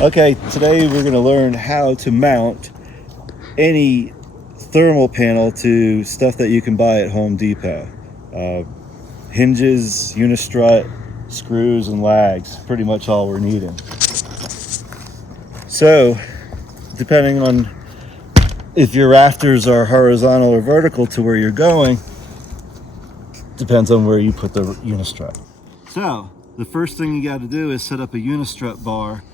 Okay, today we're going to learn how to mount any thermal panel to stuff that you can buy at Home Depot. Hinges, unistrut, screws, and lags, pretty much all we're needing. So, depending on if your rafters are horizontal or vertical to where you're going, depends on where you put the unistrut. So, the first thing you got to do is set up a unistrut bar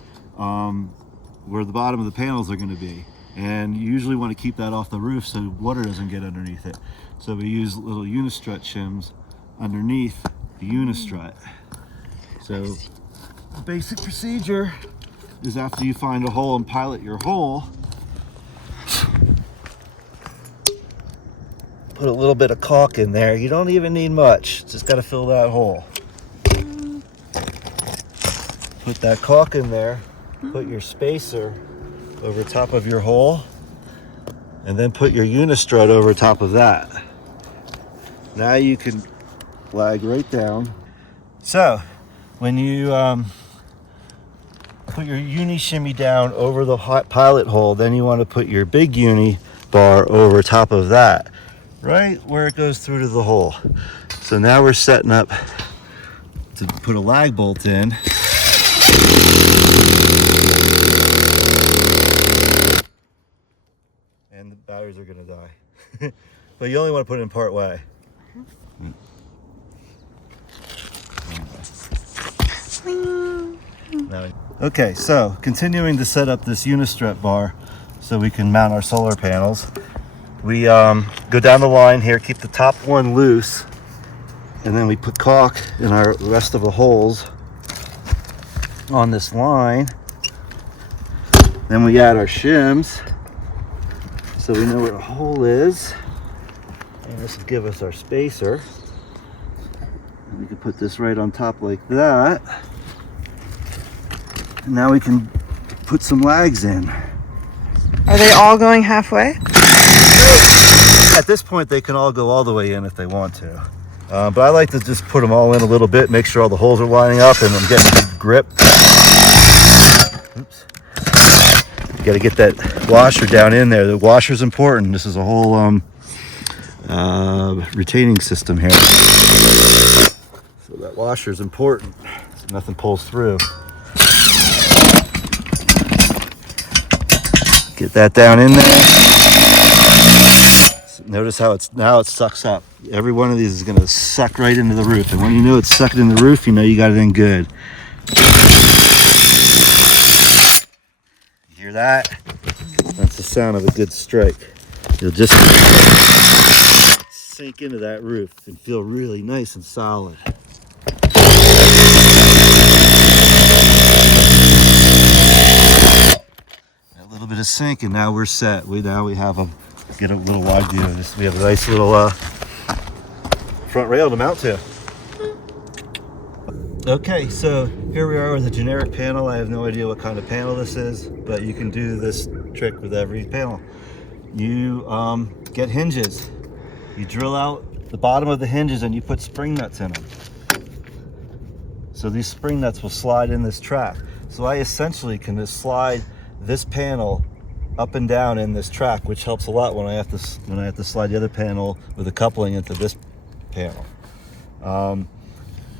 where the bottom of the panels are going to be. And you usually want to keep that off the roof so water doesn't get underneath it. So we use little unistrut shims underneath the unistrut. So the basic procedure is after you find a hole and pilot your hole, put a little bit of caulk in there. You don't even need much, just got to fill that hole. Put that caulk in there, put your spacer over top of your hole, and then put your unistrut over top of that. Now you can lag right down. So when you put your uni shimmy down over the hot pilot hole, then you want to put your big uni bar over top of that, right where it goes through to the hole. So now we're setting up to put a lag bolt in. And the batteries are going to die. But you only want to put it in part way. Okay, so continuing to set up this unistrut bar so we can mount our solar panels. We go down the line here, keep the top one loose, and then we put caulk in our rest of the holes on this line. Then we add our shims so we know where the hole is, and this will give us our spacer. And we can put this right on top like that. And now we can put some lags in. Are they all going halfway? At this point they can all go all the way in if they want to. But I like to just put them all in a little bit, make sure all the holes are lining up and I'm getting a good grip. Oops. You got to get that washer down in there. The washer's important. This is a whole retaining system here. So that washer's important so nothing pulls through. Get that down in there. Notice how it sucks up. Every one of these is going to suck right into the roof. And when you know it's sucked in the roof, you know you got it in good. You hear that? That's the sound of a good strike. You'll just sink into that roof and feel really nice and solid. A little bit of sink and now we're set. Now we have get a little wide view of this. We have a nice little front rail to mount to. Okay, so here we are with a generic panel. I have no idea what kind of panel this is, but you can do this trick with every panel. You get hinges. You drill out the bottom of the hinges and you put spring nuts in them. So these spring nuts will slide in this track. So I essentially can just slide this panel up and down in this track, which helps a lot when I have to slide the other panel with a coupling into this panel.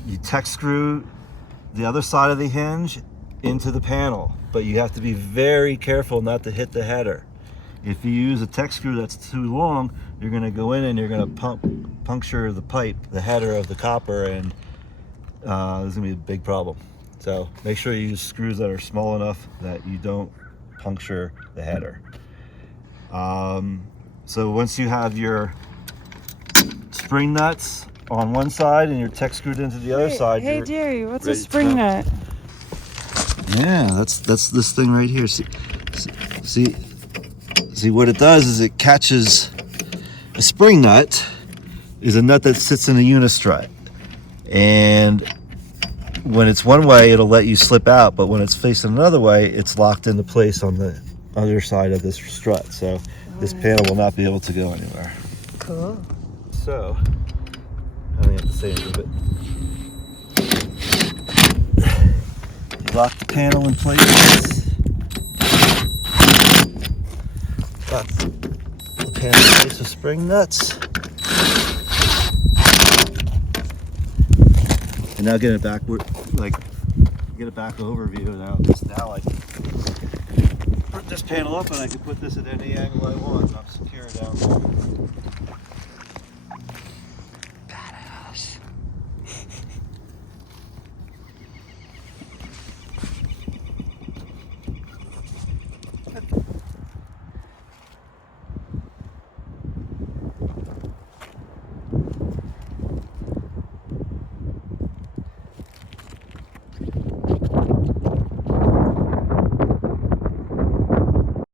You tech screw the other side of the hinge into the panel, but you have to be very careful not to hit the header. If you use a tech screw that's too long, you're going to go in and you're going to puncture the pipe, the header of the copper, and there's going to be a big problem. So make sure you use screws that are small enough that you don't puncture the header. So once you have your spring nuts on one side and your tech screwed into the other side. Hey Jerry, what's a spring nut? Yeah, that's this thing right here. See what it does is it catches a spring nut is a nut that sits in a unistrut, and when it's one way it'll let you slip out, but when it's facing another way it's locked into place on the other side of this strut, so this panel will not be able to go anywhere. Cool. So I don't have to say anything, but Lock the panel in place. Lock the panel in place with spring nuts. And now get it backward, like get a back overview now. Now I can put this panel up and I can put this at any angle I want. I'm secure down there.